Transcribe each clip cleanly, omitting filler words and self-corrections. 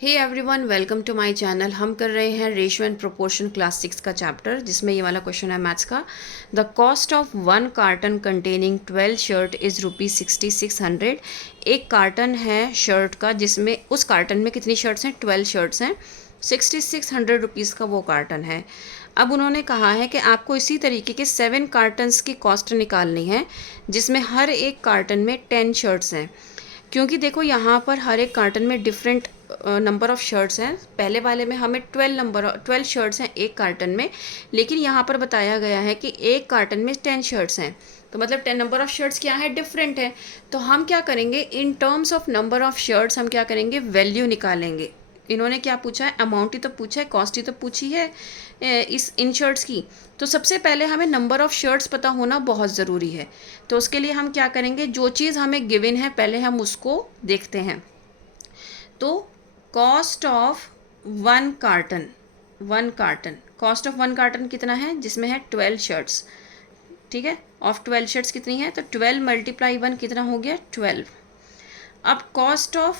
Hey everyone, welcome to my channel. हम कर रहे हैं रेशियो एंड प्रोपोर्शन क्लास 6 का चैप्टर, जिसमें ये वाला क्वेश्चन है मैथ्स का। The cost of one carton containing 12 shirt is ₹6600। एक कार्टन है शर्ट का, जिसमें उस कार्टन में कितनी शर्ट्स हैं? 12 शर्ट्स हैं। 6600 का वो कार्टन है। अब उन्होंने कहा है कि आपको इसी तरीके के 7 कार्टन्स की कॉस्ट निकालनी है, जिसमें हर एक कार्टन में 10 शर्ट्स हैं। क्योंकि देखो यहाँ पर हर एक कार्टन में डिफरेंट नंबर ऑफ़ शर्ट्स हैं। पहले वाले में हमें 12 शर्ट्स हैं एक कार्टन में, लेकिन यहाँ पर बताया गया है कि एक कार्टन में 10 शर्ट्स हैं। तो मतलब 10 नंबर ऑफ़ शर्ट्स क्या है? डिफरेंट है। तो हम क्या करेंगे, in terms of number of shirts हम क्या करेंगे, वैल्यू निकालेंगे। इन्होंने क्या पूछा है? अमाउंट ही तो पूछा है, कॉस्ट ही तो पूछी है इस इन शर्ट्स की। तो सबसे पहले हमें नंबर ऑफ़ शर्ट्स पता होना बहुत ज़रूरी है। तो उसके लिए हम क्या करेंगे, जो चीज़ हमें गिवन है पहले हम उसको देखते हैं। तो cost of one carton cost of one carton कितना है? जिसमें है 12 शर्ट्स। ठीक है, ऑफ 12 शर्ट्स कितनी है? तो 12 मल्टीप्लाई 1 कितना हो गया? 12। अब कॉस्ट ऑफ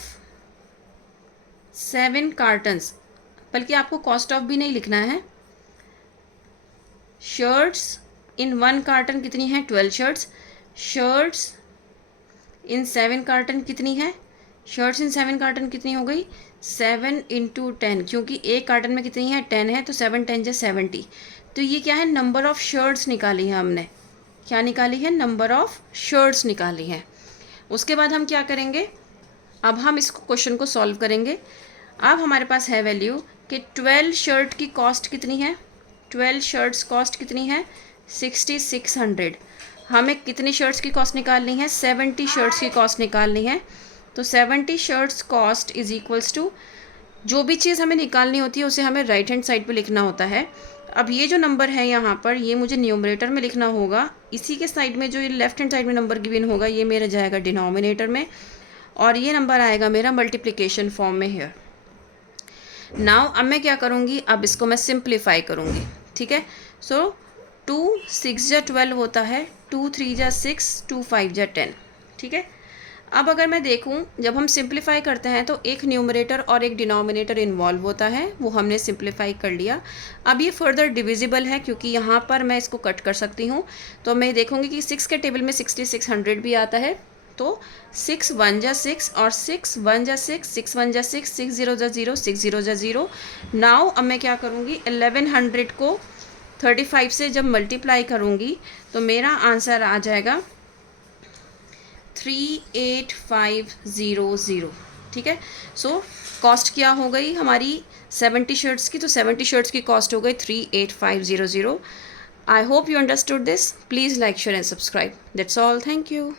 7 कार्टन्स, बल्कि आपको कॉस्ट ऑफ भी नहीं लिखना है। शर्ट्स इन वन कार्टन कितनी है? 12 शर्ट्स। शर्ट्स इन 7 कार्टन कितनी है? शर्ट्स इन 7 कार्टन कितनी हो गई? 7 इंटू 10, क्योंकि एक कार्टन में कितनी है? 10 है, तो 7 10 जा 70। तो ये क्या है? नंबर ऑफ़ शर्ट्स निकाली है हमने। क्या निकाली है? नंबर ऑफ़ शर्ट्स निकाली है। उसके बाद हम क्या करेंगे, अब हम इस क्वेश्चन को सॉल्व करेंगे। अब हमारे पास है वैल्यू कि 12 शर्ट की कॉस्ट कितनी है? 12 शर्ट्स कॉस्ट कितनी है? 6600। हमें कितनी शर्ट्स की कॉस्ट निकालनी है? 70 शर्ट्स की कॉस्ट निकालनी है। तो 70 shirts cost is equals to, जो भी चीज़ हमें निकालनी होती है उसे हमें राइट हैंड साइड पे लिखना होता है। अब ये जो नंबर है यहाँ पर, ये मुझे न्यूमरेटर में लिखना होगा। इसी के साइड में जो ये लेफ्ट हैंड साइड में नंबर गिवन होगा, ये मेरा जाएगा डिनोमिनेटर में, और ये नंबर आएगा मेरा मल्टीप्लिकेशन फॉर्म में हियर। नाउ अब मैं क्या करूँगी, अब इसको मैं सिंप्लीफाई करूँगी। ठीक है, सो 2 6 जा 12 होता है, 2 3 जा 6, 2 5 जा 10। ठीक है, अब अगर मैं देखूं, जब हम सिंप्लीफाई करते हैं तो एक न्यूमरेटर और एक डिनोमिनेटर इन्वॉल्व होता है, वो हमने सिंप्लीफाई कर लिया। अब ये फर्दर डिविजिबल है, क्योंकि यहाँ पर मैं इसको कट कर सकती हूँ। तो मैं देखूँगी कि 6 के टेबल में 6600 भी आता है। तो 6 1 जा 6 और 6 1 जा 6, 6 1 जा 6, 6 0 जा 0, 6 0 जा 0। नाउ अब मैं क्या करूँगी, 1100 को 35 से जब मल्टीप्लाई करूँगी तो मेरा आंसर आ जाएगा 38500। ठीक है, सो कॉस्ट क्या हो गई हमारी 70 शर्ट्स की? तो 70 शर्ट्स की कॉस्ट हो गई 38500। I hope you understood this. Please like, share and subscribe. That's all, thank you.